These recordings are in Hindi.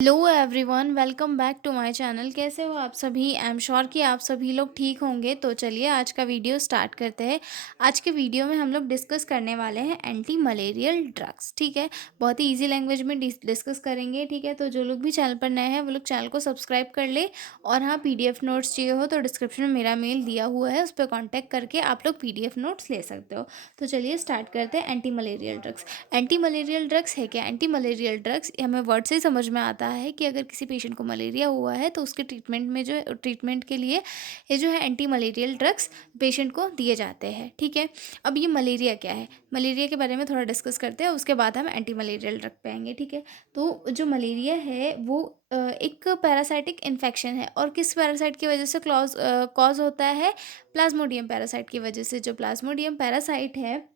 Hello everyone, welcome back to my channel. कैसे हो आप सभी? आई एम श्योर कि आप सभी लोग ठीक होंगे। तो चलिए आज का वीडियो स्टार्ट करते हैं। आज के वीडियो में हम लोग डिस्कस करने वाले हैं एंटी मलेरियल ड्रग्स। ठीक है, बहुत ही इजी लैंग्वेज में डिस्कस करेंगे। ठीक है, तो जो लोग भी चैनल पर नए हैं वो लोग चैनल को सब्सक्राइब कर ले। और हाँ, पीडीएफ नोट्स चाहिए हो तो डिस्क्रिप्शन में मेरा मेल दिया हुआ है, उस पर कॉन्टैक्ट करके आप लोग पीडीएफ नोट्स ले सकते हो। तो चलिए स्टार्ट करते हैं। Anti malarial drugs. Anti malarial drugs है क्या? एंटी मलेरियल ड्रग्स हमें वर्ड से ही समझ में आता है कि अगर किसी पेशेंट को मलेरिया हुआ है तो उसके ट्रीटमेंट में जो है, ट्रीटमेंट के लिए ये जो है एंटी मलेरियल ड्रग्स पेशेंट को दिए जाते हैं। ठीक है, अब ये मलेरिया क्या है, मलेरिया के बारे में थोड़ा डिस्कस करते हैं, उसके बाद हम एंटी मलेरियल ड्रग पे आएंगे। ठीक है, तो जो मलेरिया है वो एक पैरासाइटिक इन्फेक्शन है। और किस पैरासाइट की वजह से कॉज होता है? प्लाज्मोडियम पैरासाइट की वजह से। जो प्लाज्मोडियम पैरासाइट है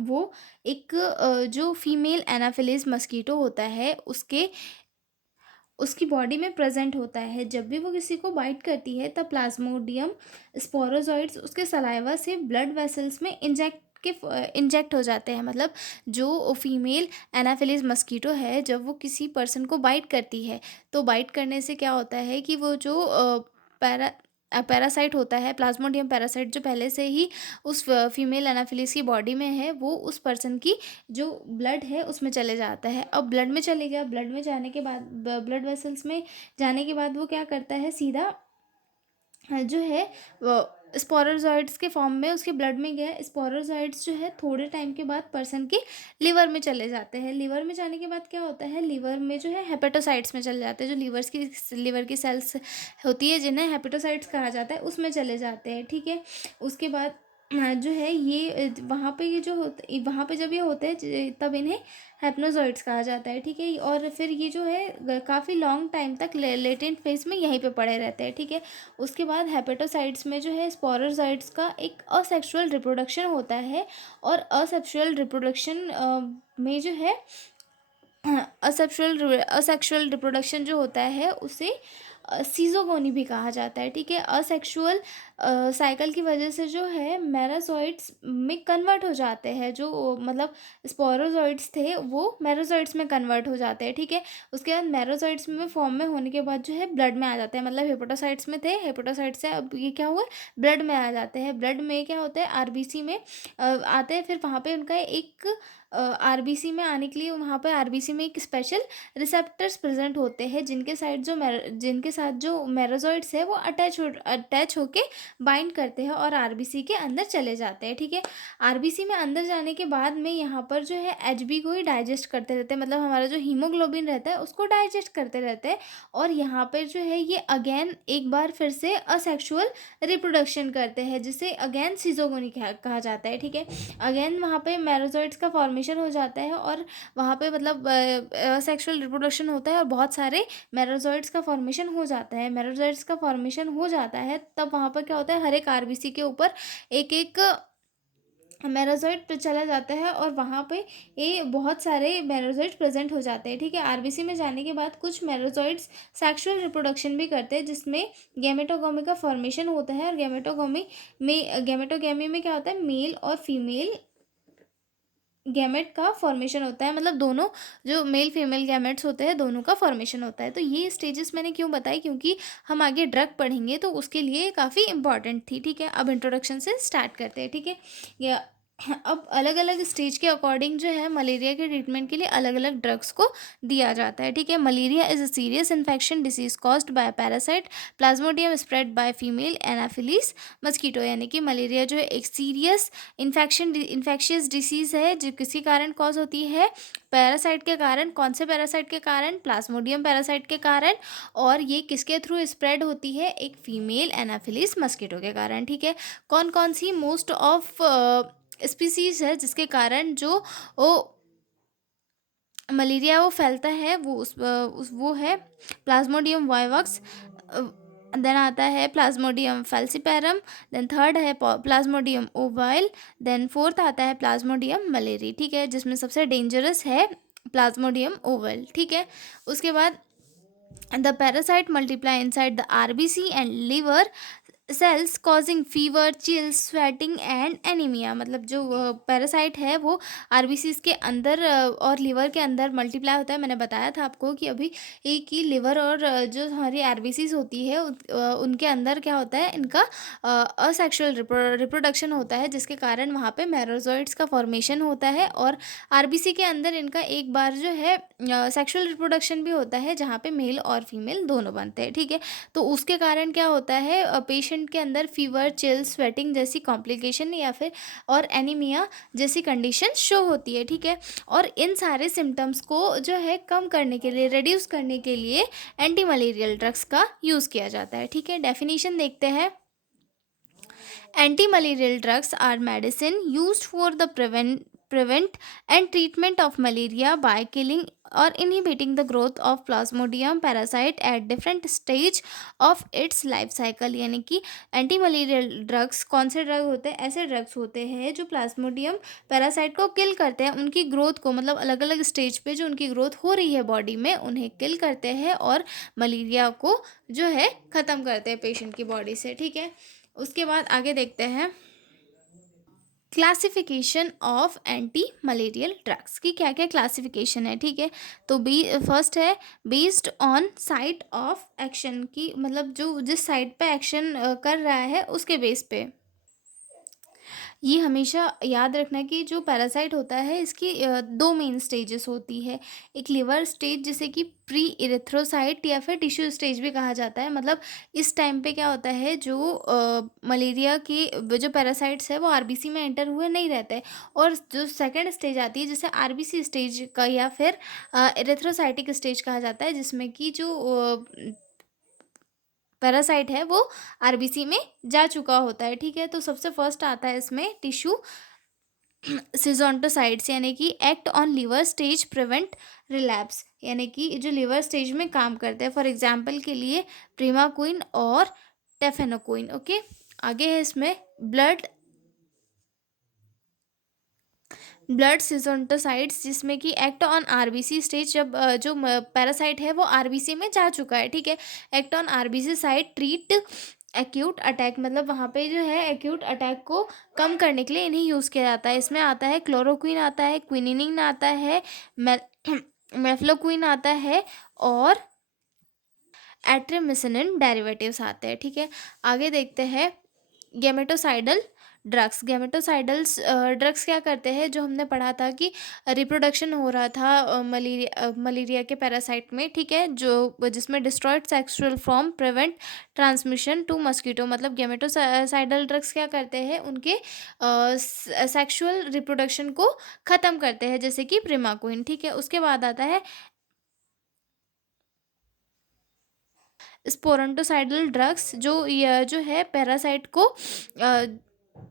वो एक जो फीमेल एनाफिलिस मस्कीटो होता है उसकी बॉडी में प्रेजेंट होता है। जब भी वो किसी को बाइट करती है तब प्लाज्मोडियम स्पोरोजॉइड्स उसके सलाइवा से ब्लड वेसल्स में इंजेक्ट हो जाते हैं। मतलब जो फीमेल एनाफिलिस मस्कीटो है, जब वो किसी पर्सन को बाइट करती है तो बाइट करने से क्या होता है कि वो जो पैरा पैरासाइट होता है, प्लाज्मोडियम पैरासाइट, जो पहले से ही उस फीमेल एनाफिलिस की बॉडी में है, वो उस पर्सन की जो ब्लड है उसमें चले जाता है। अब ब्लड में चले गया, ब्लड में जाने के बाद ब्लड वेसल्स में जाने के बाद वो क्या करता है, सीधा जो है स्पोरोजॉइड्स के फॉर्म में उसके ब्लड में गया। स्पोरोजॉइड्स जो है थोड़े टाइम के बाद पर्सन के लिवर में चले जाते हैं। लिवर में जाने के बाद क्या होता है, लिवर में जो है हेपेटोसाइट्स में चले जाते हैं। जो लिवर की सेल्स होती है जिन्हें हेपेटोसाइट्स कहा जाता है, उसमें चले जाते हैं। ठीक है, उसके बाद जो है ये वहाँ पे ये जो होते वहाँ पे जब ये होते हैं तब इन्हें हैप्नोजॉइड्स कहा जाता है। ठीक है, और फिर ये जो है काफ़ी लॉन्ग टाइम तक लेटेंट फेज में यहीं पे पड़े रहते हैं। ठीक है, उसके बाद हेपेटोसाइट्स में जो है स्पोरोजॉइट्स का एक असेक्सुअल रिप्रोडक्शन होता है। और असेक्सुअल रिप्रोडक्शन में जो है असेक्सुअल रिप्रोडक्शन जो होता है उसे सीजोगोनी भी कहा जाता है। ठीक है, असेक्सुअल साइकिल की वजह से जो है मेराजॉइड्स में कन्वर्ट हो जाते हैं। जो मतलब स्पोरोजॉइड्स थे वो मेराजॉइड्स में कन्वर्ट हो जाते हैं। ठीक है, उसके बाद मेराजॉइड्स में फॉर्म में होने के बाद जो है ब्लड में आ जाते हैं। मतलब हेपेटोसाइट्स में थे, हेपेटोसाइट्स से अब ये क्या हुआ, ब्लड में आ जाते हैं। ब्लड में क्या होता है, आरबीसी में आते हैं। फिर वहाँ पे उनका एक आरबीसी में आने के लिए वहाँ पे आरबीसी में एक स्पेशल रिसेप्टर्स प्रेजेंट होते हैं जिनके साथ जो मेरोजॉइड्स है वो अटैच होके बाइंड करते हैं और आरबीसी के अंदर चले जाते हैं। ठीक है, आरबीसी में अंदर जाने के बाद में यहाँ पर जो है एचबी को ही डाइजेस्ट करते रहते हैं। मतलब हमारा जो हीमोग्लोबिन रहता है उसको डाइजेस्ट करते रहते हैं। और यहाँ पर जो है ये अगेन एक बार फिर से असेक्सुअल रिप्रोडक्शन करते हैं, जिसे अगेन सीजोगोनी कहा जाता है। ठीक है, अगेन वहाँ पे मेरोजॉइड्स का फॉर्मेशन हो जाता है और वहाँ पे मतलब सेक्सुअल रिप्रोडक्शन होता है और बहुत सारे मेरोजॉइड्स का फॉर्मेशन हो जाता है। मेरोजॉइड्स का फॉर्मेशन हो जाता है तब वहाँ पर क्या होता है, हर एक आरबीसी के ऊपर एक एक मेरोजॉइड पे चला जाता है और वहाँ पे ये बहुत सारे मेरोजॉइड्स प्रेजेंट हो जाते हैं। ठीक है, आरबीसी में जाने के बाद कुछ मेरोजॉइड्स सेक्सुअल रिप्रोडक्शन भी करते हैं, जिसमें गैमेटोगोमी का फॉर्मेशन होता है। और गैमेटोगेमी में क्या होता है, मेल और फीमेल गैमेट का फॉर्मेशन होता है। मतलब दोनों जो मेल फीमेल गैमेट्स होते हैं दोनों का फॉर्मेशन होता है। तो ये स्टेजेस मैंने क्यों बताई, क्योंकि हम आगे ड्रग पढ़ेंगे तो उसके लिए काफ़ी इंपॉर्टेंट थी। ठीक है, अब इंट्रोडक्शन से स्टार्ट करते हैं। ठीक है, या अब अलग अलग स्टेज के अकॉर्डिंग जो है मलेरिया के ट्रीटमेंट के लिए अलग अलग ड्रग्स को दिया जाता है। ठीक है, malaria is a serious infection disease caused by parasite Plasmodium spread by female Anopheles mosquito. यानी कि मलेरिया जो है एक सीरियस इन्फेक्शियस डिसीज़ है जो किसी कारण कॉज होती है, पैरासाइट के कारण। कौन से पैरासाइट के कारण? प्लाज्मोडियम पैरासाइट के कारण। और ये किसके थ्रू स्प्रेड होती है? एक फीमेल एनाफिलिस मस्कीटो के कारण। ठीक है, कौन कौन सी मोस्ट ऑफ स्पीसीज है जिसके कारण जो वो मलेरिया वो फैलता है, वो है प्लाज्मोडियम वाइवक्स, देन आता है प्लाज्मोडियम फैल्सीपैरम, देन थर्ड है प्लाज्मोडियम ओवाइल, देन फोर्थ आता है प्लाज्मोडियम मलेरी। ठीक है, जिसमें सबसे डेंजरस है प्लाज्मोडियम ओवल। ठीक है, उसके बाद the parasite multiply inside the RBC and liver cells causing fever, chills, sweating and anaemia. मतलब जो पैरासाइट है वो आरबीसीज के अंदर और लिवर के अंदर मल्टीप्लाई होता है। मैंने बताया था आपको कि अभी एक ही लिवर और जो हमारी आरबीसीज होती है उनके अंदर क्या होता है, इनका असेक्सुअल रिप्रोडक्शन होता है, जिसके कारण वहाँ पे मेरोजोइड्स का फॉर्मेशन होता है। और आरबीसी के अंदर इनका एक बार जो है सेक्सुअल रिप्रोडक्शन भी होता है, जहाँ पे मेल और फीमेल दोनों बनते हैं, ठीक है। तो उसके कारण क्या होता है, पेशेंट के अंदर फीवर, चिल, स्वेटिंग जैसी कॉम्प्लिकेशन या फिर और एनीमिया जैसी कंडीशन शो होती है, ठीक है। और इन सारे सिम्टम्स को जो है कम करने के लिए, रिड्यूस करने के लिए एंटी मलेरियल ड्रग्स का यूज़ किया जाता है, ठीक है। डेफिनेशन देखते हैं। Anti-malarial drugs are medicine used for the prevent and treatment of malaria by killing or inhibiting the growth of plasmodium parasite at different stage of its life cycle। यानी कि एंटी मलेरियल ड्रग्स कौन से ड्रग होते हैं, ऐसे ड्रग्स होते हैं जो प्लाज्मोडियम पैरासाइट को किल करते हैं, उनकी ग्रोथ को, मतलब अलग अलग स्टेज पे जो उनकी ग्रोथ हो रही है बॉडी में, उन्हें किल करते हैं और मलेरिया को जो है ख़त्म करते हैं पेशेंट की बॉडी से, ठीक है। उसके बाद आगे देखते हैं classification of anti malarial drugs की क्या क्या क्लासिफिकेशन है, ठीक है। तो फर्स्ट है based on site of action की, मतलब जो जिस साइट पे एक्शन कर रहा है उसके बेस पे। ये हमेशा याद रखना कि जो पैरासाइट होता है इसकी दो मेन स्टेजेस होती है। एक लिवर स्टेज जिसे कि प्री इरेथ्रोसाइट या फिर टिश्यू स्टेज भी कहा जाता है। मतलब इस टाइम पे क्या होता है, जो मलेरिया के जो पैरासाइट्स है वो आरबीसी में एंटर हुए नहीं रहते हैं। और जो सेकेंड स्टेज आती है जिसे आरबीसी स्टेज का या फिर इरेथ्रोसाइटिक स्टेज कहा जाता है, जिसमें कि जो पैरासाइट है वो आरबीसी में जा चुका होता है, ठीक है। तो सबसे फर्स्ट आता है इसमें टिश्यू सिजोंटोसाइट्स, यानी कि act on liver stage prevent relapse, यानी कि जो लिवर स्टेज में काम करते हैं। फॉर एग्जांपल के लिए प्रीमाक्विन और टेफेनोक्विन, ओके। आगे है इसमें ब्लड सिजोंटोसाइट्स, जिसमें कि एक्ट ऑन आरबीसी स्टेज, जब जो पैरासाइट है वो आरबीसी में जा चुका है, ठीक है। Act on RBC site treat acute attack, मतलब वहाँ पे जो है एक्यूट अटैक को कम करने के लिए इन्हें यूज़ किया जाता है। इसमें आता है क्लोरोक्विन, आता है क्विनिनिन, आता है मेफ्लोक्विन, आता है और एट्रिमिसिनिन डेरिवेटिव्स आते हैं, ठीक है। आगे देखते हैं गेमेटोसाइडल ड्रग्स। गेमेटोसाइडल्स ड्रग्स क्या करते हैं, जो हमने पढ़ा था कि रिप्रोडक्शन हो रहा था मलेरिया के पैरासाइट में, ठीक है, जो जिसमें destroyed sexual form prevent transmission to mosquito. मतलब गेमेटोसाइडल ड्रग्स क्या करते हैं, उनके सेक्सुअल रिप्रोडक्शन को ख़त्म करते हैं, जैसे कि प्रिमाक्विन, ठीक है। उसके बाद आता है स्पोरेंटोसाइडल ड्रग्स, जो है पैरासाइट को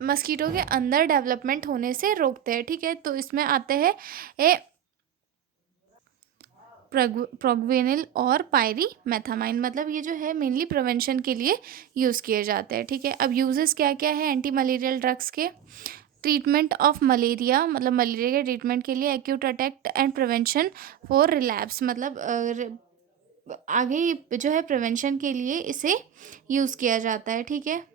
मस्कीटो के अंदर डेवलपमेंट होने से रोकते हैं, ठीक है। तो इसमें आते हैं प्रोग्वेनिल और पायरीमेथामाइन। मतलब ये जो है मेनली प्रिवेंशन के लिए यूज़ किए जाते हैं, ठीक है। अब यूजेस क्या क्या है एंटी मलेरियल ड्रग्स के। ट्रीटमेंट ऑफ मलेरिया, मतलब मलेरिया के ट्रीटमेंट के लिए। Acute attack and prevention for relapse, मतलब आगे जो है प्रिवेंशन के लिए इसे यूज़ किया जाता है, ठीक है।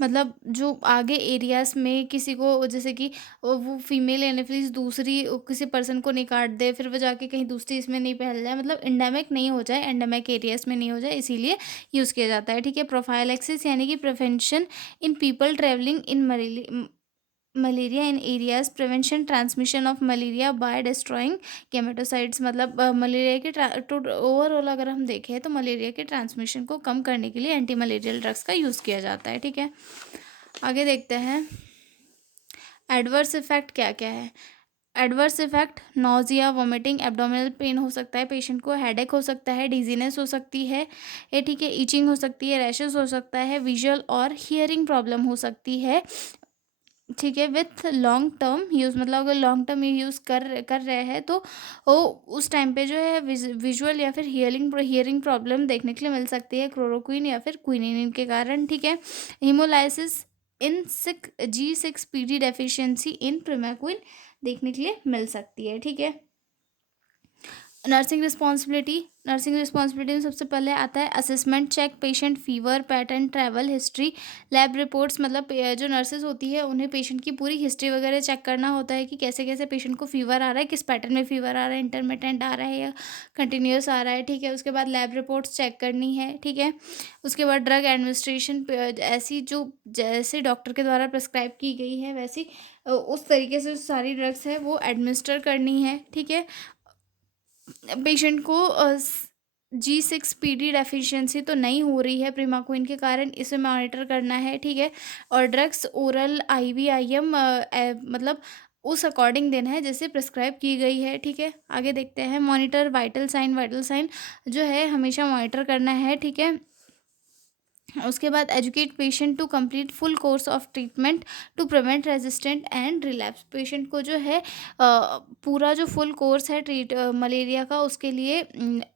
मतलब जो आगे एरियाज़ में किसी को, जैसे कि वो फीमेल एनाफिलिस दूसरी किसी पर्सन को नहीं काट दे, फिर वो जाके कहीं दूसरी इसमें नहीं फैल जाए, मतलब एंडेमिक नहीं हो जाए, एंडेमिक एरियाज़ में नहीं हो जाए, इसीलिए यूज़ किया जाता है, ठीक है। प्रोफाइलैक्सिस यानी कि prevention in people travelling in malaria in areas, prevention transmission of malaria by destroying gametocytes. मतलब मलेरिया के ओवरऑल अगर हम देखें तो मलेरिया के ट्रांसमिशन को कम करने के लिए एंटी मलेरियल ड्रग्स का यूज़ किया जाता है, ठीक है। आगे देखते हैं एडवर्स इफेक्ट क्या क्या है। Adverse effect nausea, vomiting, abdominal pain हो सकता है पेशेंट को, हेडेक हो सकता है, डिजीनेस हो सकती है, ये ठीक है, ईचिंग हो सकती है, रैशेस हो सकता है, विजुअल और हियरिंग प्रॉब्लम हो सकती है, ठीक है। विथ लॉन्ग टर्म यूज़, मतलब अगर लॉन्ग टर्म यूज़ कर रहे हैं तो वो उस टाइम पे जो है विजुअल या फिर हियरिंग प्रॉब्लम देखने के लिए मिल सकती है क्लोरोक्विन या फिर क्विनिन के कारण, ठीक है। Haemolysis in G6PD deficiency in प्रिमाक्विन देखने के लिए मिल सकती है, ठीक है। नर्सिंग रिस्पॉन्सिबिलिटी, नर्सिंग रिस्पॉन्सिबिलिटी में सबसे पहले आता है assessment check patient fever pattern travel history lab reports. मतलब जो नर्सेज होती है उन्हें पेशेंट की पूरी हिस्ट्री वगैरह चेक करना होता है कि कैसे कैसे पेशेंट को फीवर आ रहा है, किस पैटर्न में फीवर आ रहा है, इंटरमिटेंट आ रहा है या कंटिन्यूस आ रहा है, ठीक है। उसके बाद लैब रिपोर्ट्स चेक करनी है, ठीक है। उसके बाद ड्रग एडमिनिस्ट्रेशन ऐसी जो जैसे डॉक्टर के द्वारा प्रिस्क्राइब की गई है वैसी उस तरीके से जो सारी ड्रग्स है वो एडमिनिस्टर करनी है, ठीक है। पेशेंट को G6PD डेफिशिएंसी तो नहीं हो रही है प्रीमाक्विन के कारण, इसे मॉनिटर करना है, ठीक है। और ड्रग्स ओरल IV IM मतलब उस अकॉर्डिंग देना है जैसे प्रिस्क्राइब की गई है, ठीक है। आगे देखते हैं मॉनिटर वाइटल साइन जो है हमेशा मॉनिटर करना है, ठीक है। उसके बाद educate patient to complete full course of treatment to prevent resistant and relapse. Patient को जो है पूरा जो फुल कोर्स है मलेरिया का उसके लिए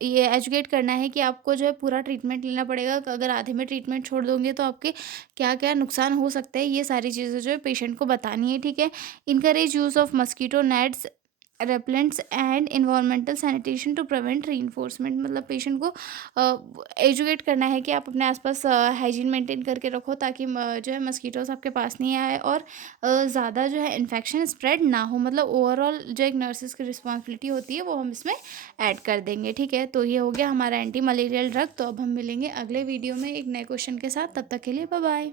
ये एजुकेट करना है कि आपको जो है पूरा ट्रीटमेंट लेना पड़ेगा। अगर आधे में ट्रीटमेंट छोड़ दोगे तो आपके क्या क्या नुकसान हो सकते हैं, ये सारी चीज़ें जो है पेशेंट को बतानी है, ठीक है। Encourage use of mosquito nets repellents and environmental sanitation to prevent reinforcement. मतलब पेशेंट को एजुकेट करना है कि आप अपने आसपास हाइजीन मेंटेन करके रखो ताकि जो है मस्कीटोस आपके पास नहीं आए और ज़्यादा जो है इन्फेक्शन स्प्रेड ना हो। मतलब ओवरऑल जो एक नर्सिस की रिस्पॉन्सिबिलिटी होती है वो हम इसमें ऐड कर देंगे, ठीक है। तो ये हो गया हमारा एंटी मलेरियल ड्रग। तो अब हम मिलेंगे अगले वीडियो में एक नए क्वेश्चन के साथ, तब तक के लिए बाय बाय।